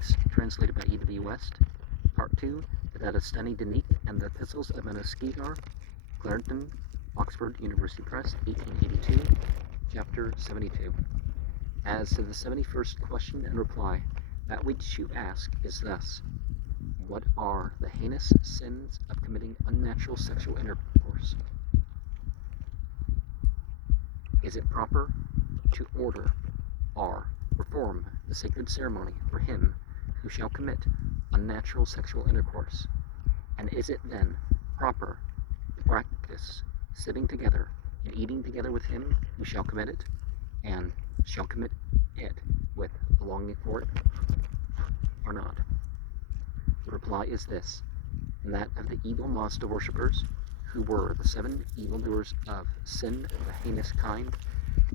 Hermeneutics, translated by E.W. West. Part 2, the Dadistani Dinik and the Epistles of Menoschedar, Clarendon, Oxford University Press, 1882, Chapter 72. As to the 71st question and reply, that which you ask is thus: what are the heinous sins of committing unnatural sexual intercourse? Is it proper to order or perform the sacred ceremony for him who shall commit unnatural sexual intercourse? And is it then proper to practice sitting together and eating together with him who shall commit it, and shall commit it with a longing for it, or not? The reply is this: and that of the evil Mazda worshippers, who were the 7 evildoers of sin of a heinous kind,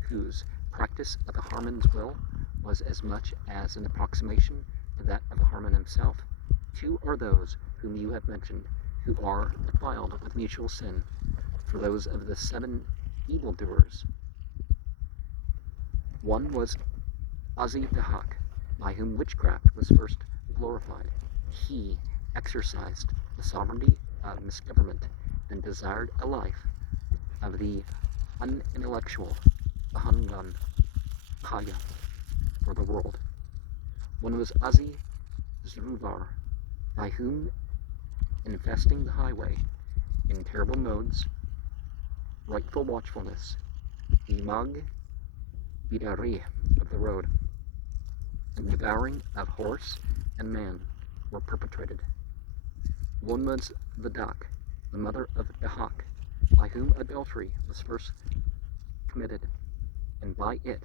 whose practice of the Harmon's will was as much as an approximation to that of the Harmon himself, 2 are those whom you have mentioned, who are defiled with mutual sin. For those of the 7 evildoers, one was Dahak, by whom witchcraft was first glorified. He exercised the sovereignty of misgovernment and desired a life of the unintellectual Bahangan Kaya for the world. One was Zruvar, by whom, infesting the highway in terrible modes, rightful watchfulness, the Mag Bidari of the road, and devouring of horse and man were perpetrated. One was Vadak, the mother of Dahak, by whom adultery was first committed, and by it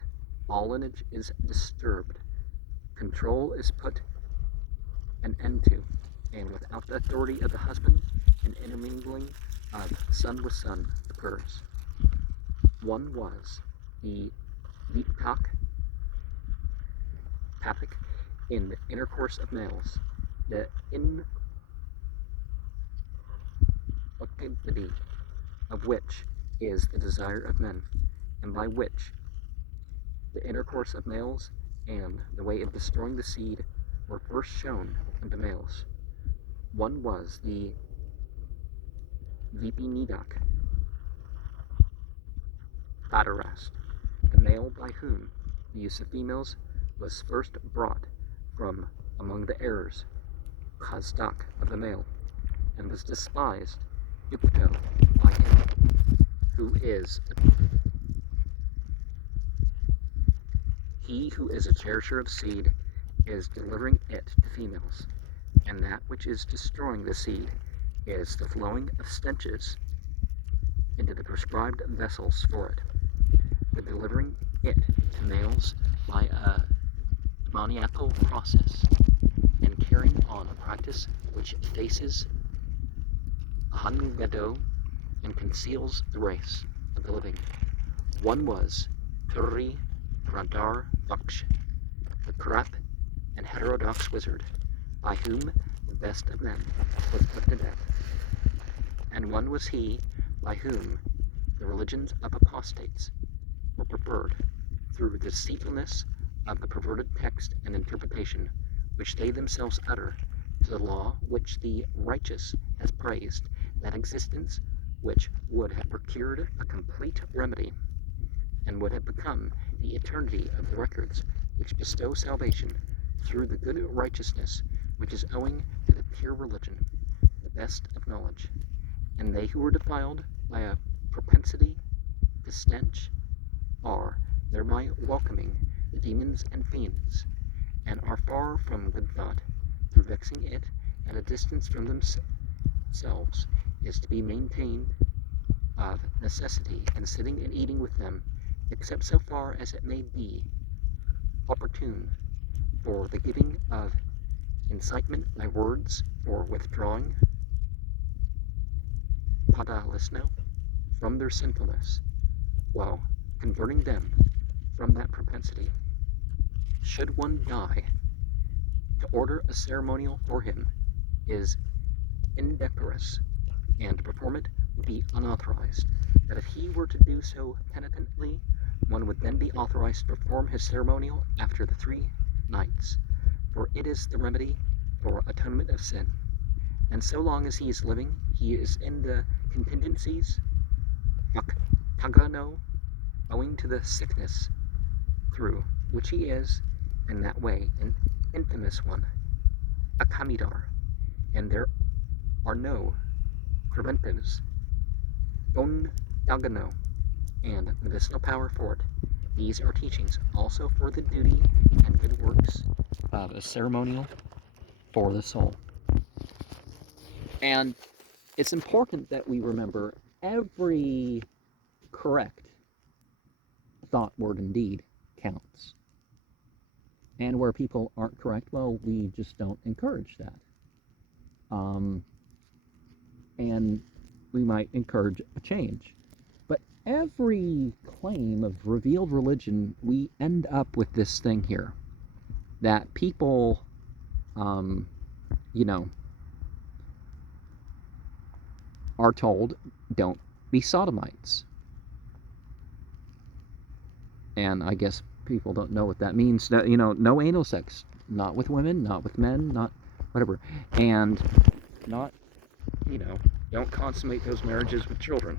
all lineage is disturbed, control is put an end to, and without the authority of the husband, an intermingling of son with son occurs. One was the Vitak, Pathic, in the intercourse of males, the inactivity of which is the desire of men, and by which the intercourse of males and the way of destroying the seed were first shown unto males. One was the Vipinidak, Padarast, the male by whom the use of females was first brought from among the errors, Khazdak of the male, and was despised, Yukto, by him, who is he who is a cherisher of seed, is delivering it to females, and that which is destroying the seed is the flowing of stenches into the prescribed vessels for it, the delivering it to males by a demoniacal process, and carrying on a practice which faces Hangado and conceals the race of the living. One was Turi Radar Vaksh, the corrupt and heterodox wizard, by whom the best of men was put to death. And one was he by whom the religions of apostates were preferred, through the deceitfulness of the perverted text and interpretation which they themselves utter, to the law which the righteous has praised, that existence which would have procured a complete remedy, and would have become the eternity of the records which bestow salvation through the good righteousness which is owing to the pure religion, the best of knowledge. And they who were defiled by a propensity to stench are thereby welcoming the demons and fiends, and are far from good thought, through vexing it at a distance from themselves, is to be maintained of necessity, and sitting and eating with them, except so far as it may be opportune for the giving of incitement by words, or withdrawing padalisno from their sinfulness, while converting them from that propensity. Should one die, to order a ceremonial for him is indecorous, and to perform it would be unauthorized, that if he were to do so penitently, one would then be authorized to perform his ceremonial after the 3 nights, for it is the remedy for atonement of sin. And so long as he is living, he is in the contingencies, Tagano, owing to the sickness through which he is, in that way, an infamous one, a Kamidar, and there are no preventives, on Dagano, and medicinal power for it. These are teachings also for the duty and good works of a ceremonial for the soul. And it's important that we remember every correct thought, word, and deed counts. And where people aren't correct, well, we just don't encourage that. And we might encourage a change. But every claim of revealed religion, we end up with this thing here, that people, are told, don't be sodomites. And I guess people don't know what that means. No anal sex, not with women, not with men, not whatever. And not, don't consummate those marriages with children.